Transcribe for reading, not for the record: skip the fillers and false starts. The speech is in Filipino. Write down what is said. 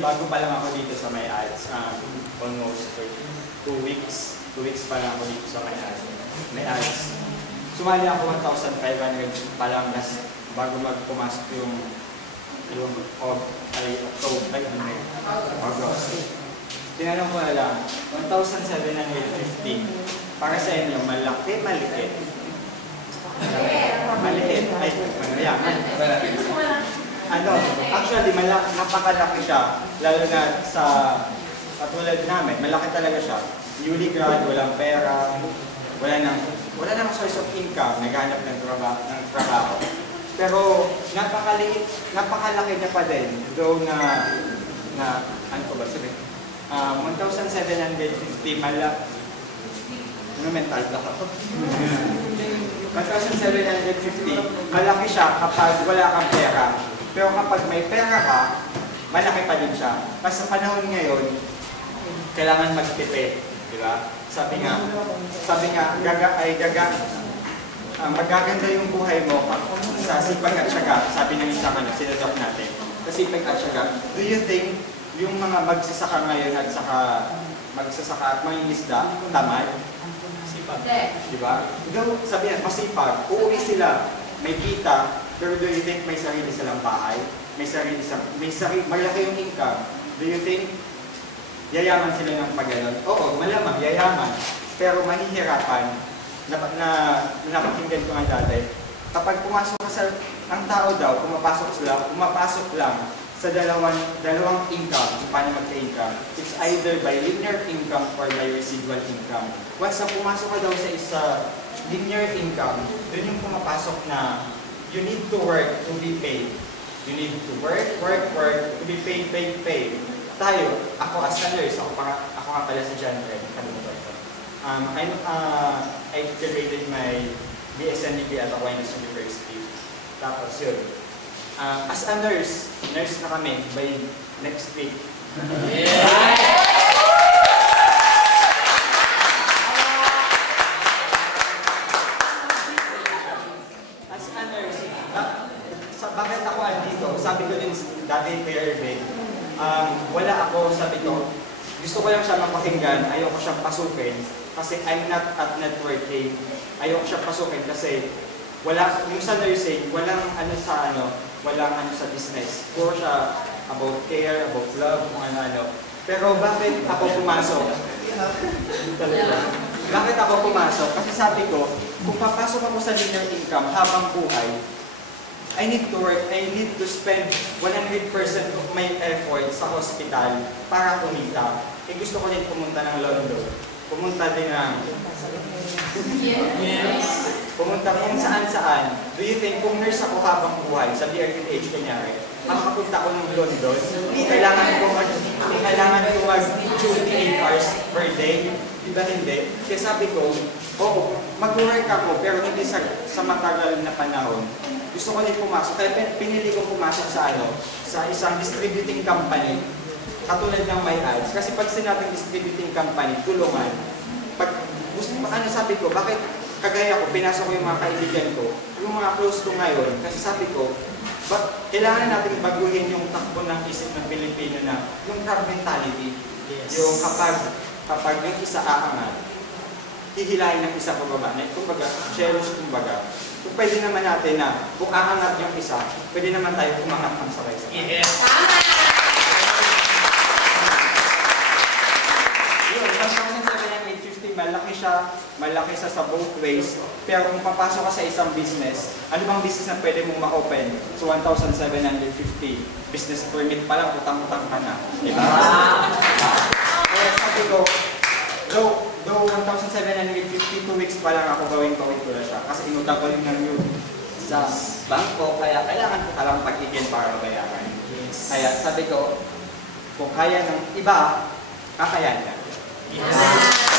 bago pa lang ako dito sa may ads. Almost 2 weeks. 2 weeks pa lang ako dito sa may ads. Sumali ako 1,500 pa lang bago magpumasok yung October, August. Tinanong ko na lang, 1,750 para sa inyo, malaki, maliit. Maliit, ay, mayaman. Actually, napakalaki siya, lalo na sa katulad namin, malaki talaga siya. Newly grad, walang pera, wala nang source of income, naghanap ng trabaho. Pero napakalaki niya pa din, though ano ko ba sabihin? 1,750 mental block ako. 1,750, malaki siya kapag wala kang pera. Pero kapag may pera ka, malaki pa din siya. Kasi sa panahon ngayon, kailangan magtipid, di ba? Sabi nga, magaganda yung buhay mo sa sipag at syaga. Sabi ng isang sinadok natin. Sa sipag at syaga. Do you think yung mga magsasaka ngayon at magsasaka at mangingisda, tamad? Masipag. Diba? Sabi nga, masipag. Uuwi sila, may kita, pero do you think may sarili silang bahay? Malaki yung income. Do you think yayaman sila ng pag-ganon? Oo, malamang, yayaman. Pero mahihirapan. Napakinggan ko nga dati. Kapag pumasok ka ang tao daw, pumapasok lang sa dalawang income, kung paano magka-income. It's either by linear income or by residual income. Once na pumasok ka daw sa linear income, dun yung pumapasok na you need to work to be paid. You need to work, to be paid. Tayo, ako as a nurse, ako nga pala si John Red, kalimutan ko. I graduated my BSNDB at Aquinas University. Tapos yun. As a nurse na kami by next week. As a nurse, bakit ako andito? Sabi ko din dati kay Irving, wala ako, sabi ko, gusto ko lang siya mapakinggan, ayoko siyang pasukin kasi I'm not at networking. Ayoko siyang pasukin kasi yung sa nursing, walang sa business. Puro siya about care, about love, kung ano-ano. Pero bakit ako pumasok? Bakit ako pumasok? Kasi sabi ko, kung papasok ako sa linear income habang buhay, I need to work, I need to spend 100% of my effort sa hospital para kumita. Gusto ko din pumunta ng London. Pumunta din ng... Pumunta kung saan-saan. Do you think kung nurse ako habang buhay, sa BRTH kunyari, makapunta ako ng London, kailangan ko mag-duty 8 hours per day? Diba hindi? Kaya sabi ko, mag-work ako pero hindi sa matagal na panahon. Gusto ko din pumasok. Kaya pinili ko pumasok sa isang distributing company. Katulad ng My Ads. Kasi pag sinabing distributing company, tulungan. Sabi ko, bakit kagaya ko, pinasok ko yung mga kaibigan ko, yung mga close ko ngayon, kasi sabi ko, kailangan natin baguhin yung takbo ng isip ng Pilipino na yung crab mentality. Yes. Yung kapag yung isa aangat, hihilahin ng isa pababa. Kumbaga, cherish kumbaga. Kung pwede naman natin na, kung aangat yung isa, pwede naman tayo umangat ang sabay-sabay. Yes. Yun, 1,750, malaki siya sa both ways. Pero kung papasok ka sa isang business, ano bang business na pwede mong ma-open? So 1,750, business permit pa lang, utang-utang ka na. Diba? Kaya sabi ko, though 1,750, 2 weeks pa lang ako gawin ko na siya. Kasi inutang ko rin ng yun sa bangko, kaya kailangan ko talang pag-igin para mabayaran. Yes. Kaya sabi ko, kung kaya ng iba, kakayan ka. Yes.